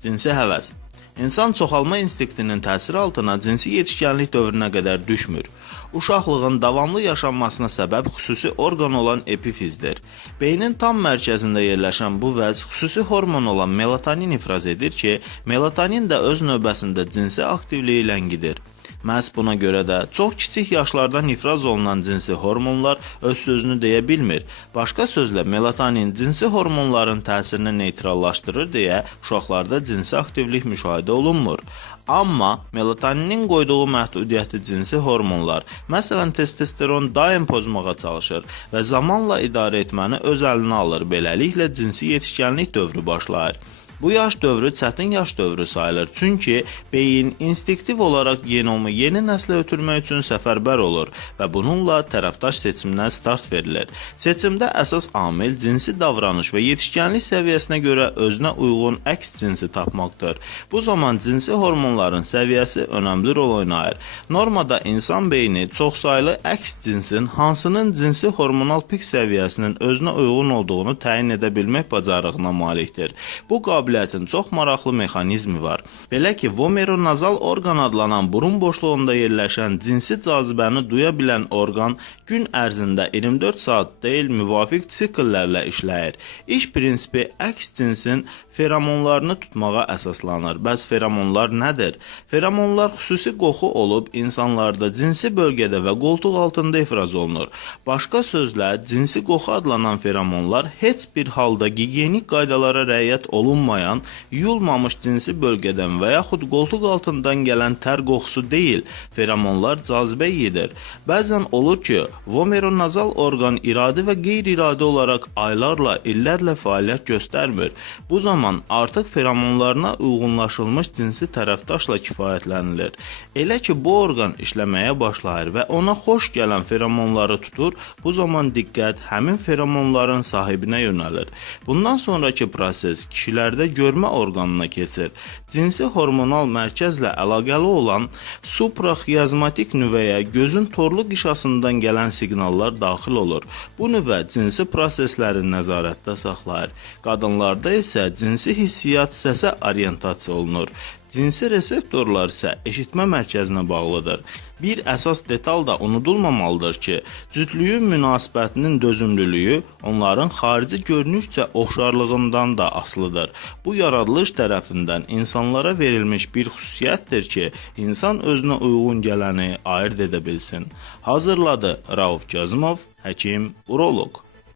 Cinsi həvəs. İnsan çoxalma instinktinin təsiri altına cinsi yetişkənlik dövrünə qədər düşmür. Uşaqlığın davamlı yaşanmasına səbəb xüsusi orqan olan epifizdir. Beynin tam mərkəzində yerləşən bu vəz xüsusi hormon olan melatonin ifraz edir ki, melatonin də öz növbəsində cinsi aktivliyi ləngidir. Məhz buna görə də çox kiçik yaşlardan ifraz olunan cinsi hormonlar öz sözünü deyə bilmir. Başqa sözlə, melatonin cinsi hormonların təsirini neytrallaşdırır deyə uşaqlarda cinsi aktivlik müşahidə olunmur. Amma melatoninin qoyduğu məhdudiyyəti cinsi hormonlar, məsələn testosteron daim pozmağa çalışır və zamanla idarə etməni öz əlinə alır. Beləliklə cinsi yetişkənlik dövrü başlayır. Bu yaş dövrü çətin yaş dövrü sayılır, çünki beyin instinktiv olaraq genomu yeni nəslə ötürmək üçün səfərbər olur və bununla tərəfdaş seçiminə start verilir. Seçimdə əsas amil cinsi davranış və yetişkənlik səviyyəsinə görə özünə uyğun əks cinsi tapmaqdır. Bu zaman cinsi hormonların səviyyəsi önəmli rol oynayır. Normada insan beyni çoxsaylı əks cinsin hansının cinsi hormonal pik səviyyəsinin özünə uyğun olduğunu təyin edə bilmək bacarığına malikdir. Bu qabiliyyətin çox maraqlı mexanizmi var. Belə ki, vomeronazal orqan adlanan burun boşluğunda yerləşən cinsi cazibəni duya bilən orqan gün ərzində 24 saat deyil, müvafiq sikllərlə işləyir. İş prinsipi əks cinsin feromonlarını tutmağa əsaslanır. Bəs feromonlar nədir? Feromonlar xüsusi qoxu olub insanlarda cinsi bölgədə və qoltuq altında ifraz olunur. Başqa sözlə, cinsi qoxu adlanan feromonlar heç bir halda gigiyenik qaydalara riayət olunmayan, yuyulmamış cinsi bölgədən və yaxud qoltuq altından gələn tər qoxusu deyil, feromonlar cazibə yedir. Bəzən olur ki, vomeronazal orqan iradi və qeyri-iradi olaraq aylarla, illərlə fəaliyyət göstərmir. Bu zaman artıq feromonlarına uyğunlaşılmış cinsi tərəfdaşla kifayətlənilir. Elə ki, bu orqan işləməyə başlayır və ona xoş gələn feromonları tutur, bu zaman diqqət həmin feromonların sahibinə yönəlir. Bundan sonraki proses kişilərdə görmə orqanına keçir. Cinsi hormonal mərkəzlə əlaqəli olan supraxiazmatik nüvəyə gözün torlu qişasından gələn siqnallar daxil olur. Bu nüvə cinsi prosesləri nəzarətdə saxlayır. Qadınlarda isə cinsi hissiyat səsə orientasiya olunur. Cinsi reseptorlar isə eşitmə mərkəzinə bağlıdır. Bir əsas detal da unudulmamalıdır ki, cütlüyün münasibətinin dözümlülüyü onların xarici görünüşcə oxşarlığından da asılıdır. Bu yaradılış tərəfindən insanlara verilmiş bir xüsusiyyətdir ki, insan özünə uyğun gələni ayırd edə bilsin. Hazırladı Rauf Kazımov, həkim, uroloq.